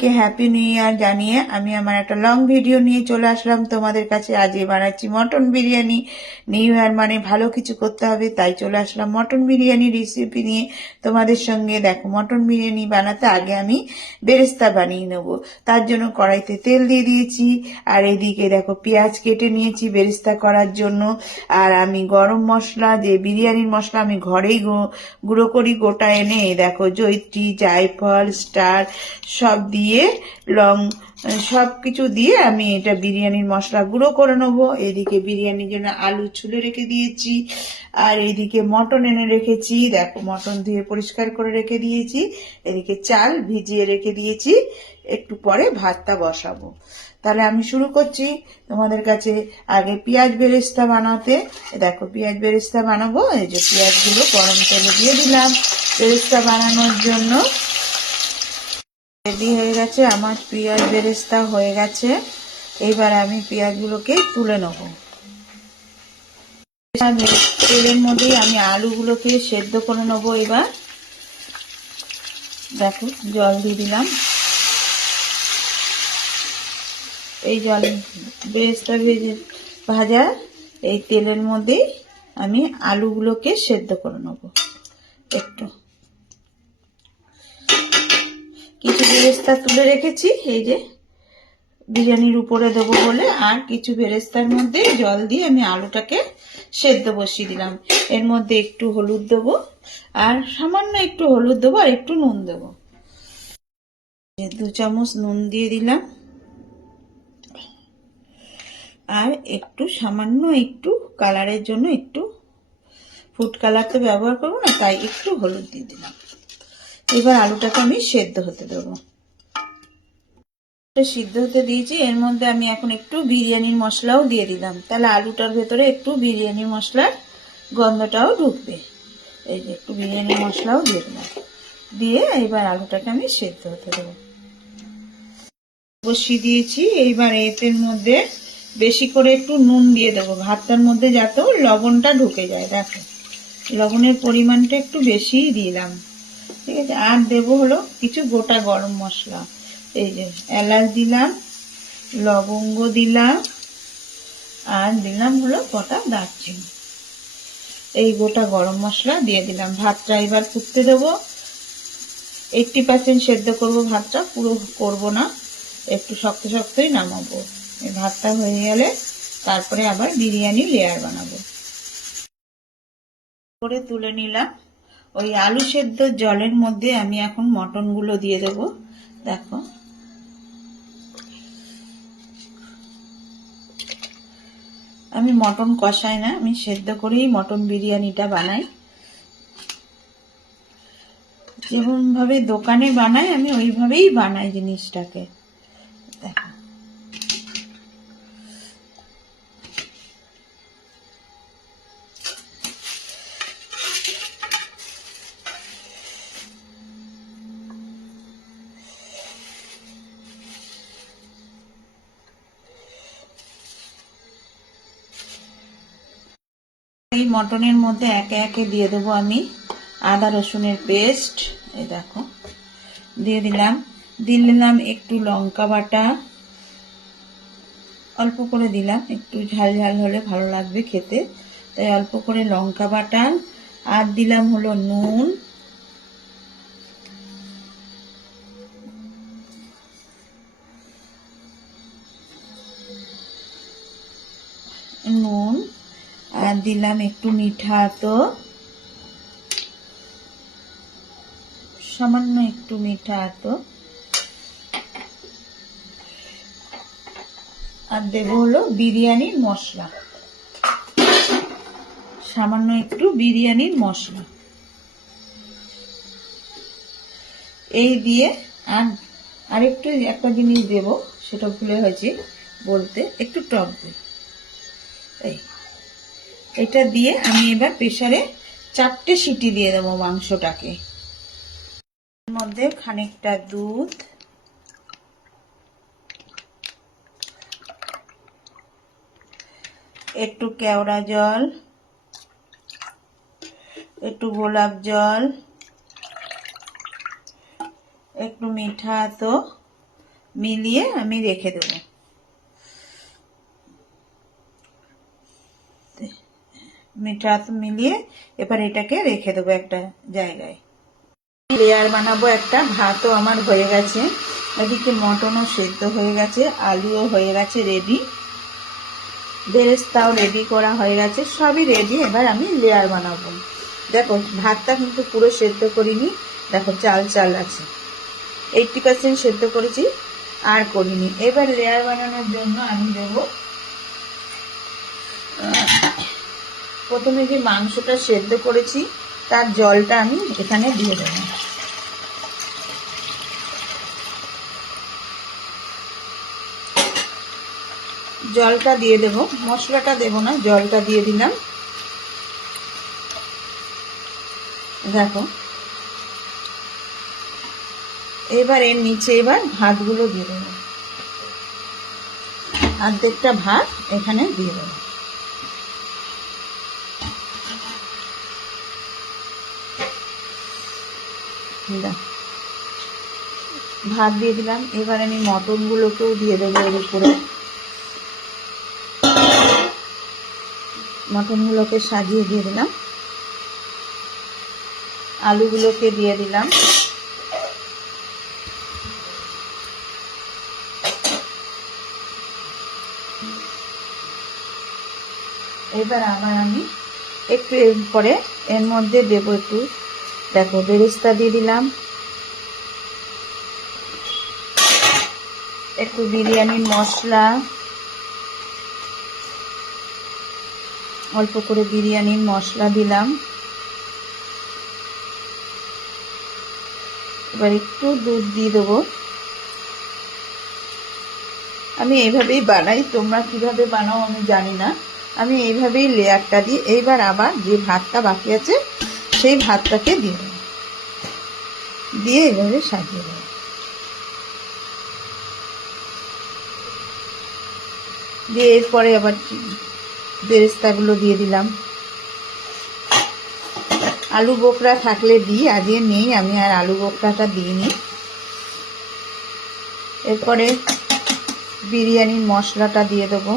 কে happy new year জানিয়ে আমি আমার একটা লং ভিডিও নিয়ে চলে আসলাম তোমাদের কাছে। আজকে বানাচ্ছি মটন বিরিয়ানি। নিউ ইয়ার মানে ভালো কিছু করতে হবে, তাই চলে আসলাম মটন বিরিয়ানি রেসিপি নিয়ে তোমাদের সঙ্গে। দেখো, মটন বিরিয়ানি বানাতে আগে আমি বেরেস্তা বানিয়ে নেব। তার জন্য কড়াইতে তেল দিয়ে দিয়েছি, আর এদিকে দেখো পেঁয়াজ কেটে নিয়েছি বেরেস্তা করার জন্য। আর আমি গরম মশলা, যে বিরিয়ানির মশলা আমি ঘরেই গুঁড়ো করি গোটা এনে, দেখো জয়িত্রী, জায়ফল, স্টার সব দিয়ে, লং সব কিছু দিয়ে আমি এটা বিরিয়ানির মশলা গুঁড়ো করে নেবো। এদিকে বিরিয়ানির জন্য আলু ছুলে রেখে দিয়েছি, আর এদিকে মটন এনে রেখেছি। দেখো, মটন ধুয়ে পরিষ্কার করে রেখে দিয়েছি। এদিকে চাল ভিজিয়ে রেখে দিয়েছি, একটু পরে ভাতটা বসাবো। তাহলে আমি শুরু করছি তোমাদের কাছে আগে পেঁয়াজ বেরেস্তা বানাতে। দেখো, পেঁয়াজ বেরেস্তা বানাবো। এই যে পেঁয়াজগুলো গরম তেলে দিয়ে দিলাম বেরেস্তা বানানোর জন্য। রেডি হয়ে গেছে আমার পেঁয়াজ বেরেস্তা হয়ে গেছে। এইবার আমি পেঁয়াজগুলোকে তুলে নেব। তেলের মধ্যেই আমি আলুগুলোকে সেদ্ধ করে নেব। এবার দেখো, জল দিয়ে দিলাম। এই জল বেরেস্তা ভাজা এই তেলের মধ্যেই আমি আলুগুলোকে সেদ্ধ করে নেব। একটু কিছু বেরেস্তা তুলে রেখেছি, এই যে বিরিয়ানির উপরে দেবো বলে, আর কিছু বেরেস্তার মধ্যে জল দিয়ে আমি আলুটাকে সেদ্ধ বসিয়ে দিলাম। এর মধ্যে একটু হলুদ দেবো, আর সামান্য একটু হলুদ দেবো, আর একটু নুন দেবো। 2 চামচ নুন দিয়ে দিলাম, আর একটু সামান্য একটু কালারের জন্য, একটু ফুড কালার তো ব্যবহার করবো না, তাই একটু হলুদ দিয়ে দিলাম। এবার আলুটাকে আমি সেদ্ধ হতে দেবো। সিদ্ধ হতে দিয়েছি, এর মধ্যে আমি এখন একটু বিরিয়ানির মশলাও দিয়ে দিলাম, তাহলে আলুটার ভেতরে একটু বিরিয়ানি মশলার গন্ধটাও ঢুকবে। এই যে একটু বিরিয়ানি মশলাও দিয়ে দিলাম, দিয়ে এবার আলুটাকে আমি সেদ্ধ হতে দেবো। বসিয়ে দিয়েছি। এইবার এর মধ্যে বেশি করে একটু নুন দিয়ে দেবো, ভাতটার মধ্যে যাতে লবণটা ঢুকে যায়। দেখো, লবণের পরিমাণটা একটু বেশিই দিলাম, ঠিক আছে। আর দেবো হলো কিছু গোটা গরম মশলা। এই যে এলাচ দিলাম, লবঙ্গ দিলাম, আর দিলাম হলো কটা দারচিনি। এই গোটা গরম মশলা দিয়ে দিলাম। ভাতটা এবার ফুটতে দেবো। 80% সেদ্ধ করবো ভাতটা, পুরো করব না, একটু শক্ত শক্তই নামাবো। এই ভাতটা হয়ে গেলে তারপরে আবার বিরিয়ানি লেয়ার বানাবো। করে তুলে নিলাম। ওই আলু সেদ্ধ জলের মধ্যে আমি এখন মটনগুলো দিয়ে দেবো। দেখো, আমি মটন কষাই না, আমি সেদ্ধ করেই মটন বিরিয়ানিটা বানাই। যেমন ভাবে দোকানে বানাই আমি ওইভাবেই বানাই জিনিসটাকে। দেখো, এই মটনের মধ্যে একে একে দিয়ে দেবো আমি আদা রসুনের পেস্ট। এই দেখো, দিয়ে দিলাম একটু লঙ্কা বাটা, অল্প করে দিলাম, একটু ঝাল ঝাল হলে ভালো লাগবে খেতে, তাই অল্প করে লঙ্কা বাটা। আর দিলাম হলো নুন, আর দিলাম একটু মিঠা, তো সামান্য একটু মিঠা, তো আর দেবো হলো বিরিয়ানির মশলা, সামান্য একটু বিরিয়ানির মশলা। এই দিয়ে আর একটু একটা জিনিস দেব, সেটা ভুলে হয়েছে বলতে, একটু টক দই। এটা দিয়ে আমি এবার প্রেসারে 4টে সিটি দিয়ে দেবো মাংসটাকে। এর মধ্যে খানিকটা দুধ, একটু কেওড়া জল, একটু গোলাপ জল, একটু মিঠা, তো মিলিয়ে আমি রেখে দেবো। মিঠা মিলিয়ে এবার এটাকে রেখে দেবো একটা জায়গায়। লেয়ার বানাবো একটা। ভাতও আমার হয়ে গেছে, এদিকে মটনও সেদ্ধ হয়ে গেছে, আলুও হয়ে গেছে রেডি, বেরেস্তাও রেডি করা হয়ে গেছে, সবই রেডি। এবার আমি লেয়ার বানাবো। দেখো ভাতটা কিন্তু পুরো সেদ্ধ করিনি, দেখো চাল চাল আছে, 80% সেদ্ধ করেছি, আর করিনি। এবার লেয়ার বানানোর জন্য আমি দেব, প্রথমে যে মাংসটা সেদ্ধ করেছি তার জলটা আমি এখানে দিয়ে দেব। জলটা দিয়ে দেব, মশলাটা দেব না, জলটা দিয়ে দিলাম। দেখো এবার এর নিচে এবার ভাতগুলো দিয়ে দেব, অর্ধেকটা ভাত এখানে দিয়ে দেব। ভাত দিয়ে দিলাম। এবার আমি মটনগুলোকেও দিয়ে দেবো এর উপরে, মটনগুলোকে সাজিয়ে দিয়ে দিলাম, আলুগুলোকে দিয়ে দিলাম, এবার আবার আমি একটু পরে এর মধ্যে দেব একটু, দেখো বেরেস্তা দিয়ে দিলাম, একটু বিরিয়ানির মশলা, অল্প করে বিরিয়ানির মশলা দিলাম। এবার একটু দুধ দিয়ে দেবো। আমি এইভাবেই বানাই, তোমরা কিভাবে বানাও আমি জানি না, আমি এইভাবেই লেয়ারটা দিই। এইবার আবার যে ভাতটা বাকি আছে সেই ভাতটাকে দিয়ে দেবো, দিয়ে এইভাবে সাজিয়ে দেবো। দিয়ে এরপরে আবার বেরেস্তাগুলো দিয়ে দিলাম। আলু বোখরা থাকলে দিই, আজকে নেই, আমি আর আলু বোখরাটা দিইনি। এরপরে বিরিয়ানির মশলাটা দিয়ে দেবো,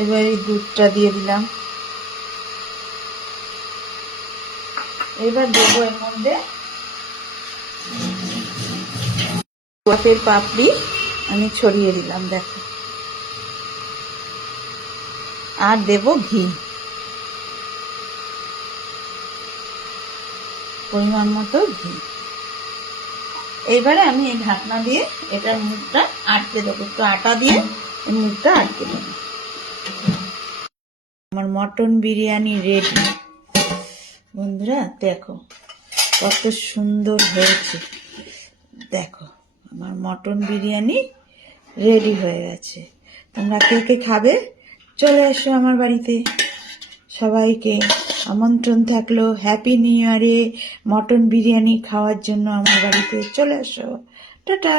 এবার এই দুধটা দিয়ে দিলাম। এবার দেবো এর মধ্যে গোলাপের পাপড়ি আমি ছড়িয়ে দিলাম, দেখো, আর দেব ঘি, পরিমাণ মতো ঘি। এইবারে আমি এই ঢাকনা দিয়ে এটার মুখটা আটকে দেবো, একটু আটা দিয়ে এই মুখটা আটকে দেবো। আমার মটন বিরিয়ানি রেডি। বন্ধুরা দেখো কত সুন্দর হয়েছে, দেখো আমার মটন বিরিয়ানি রেডি হয়ে গেছে। তোমরা কে কে খাবে চলে এসো আমার বাড়িতে, সবাইকে আমন্ত্রণ থাকলো হ্যাপি নিউ ইয়ারে মটন বিরিয়ানি খাওয়ার জন্য আমার বাড়িতে চলে এসো। টাটা।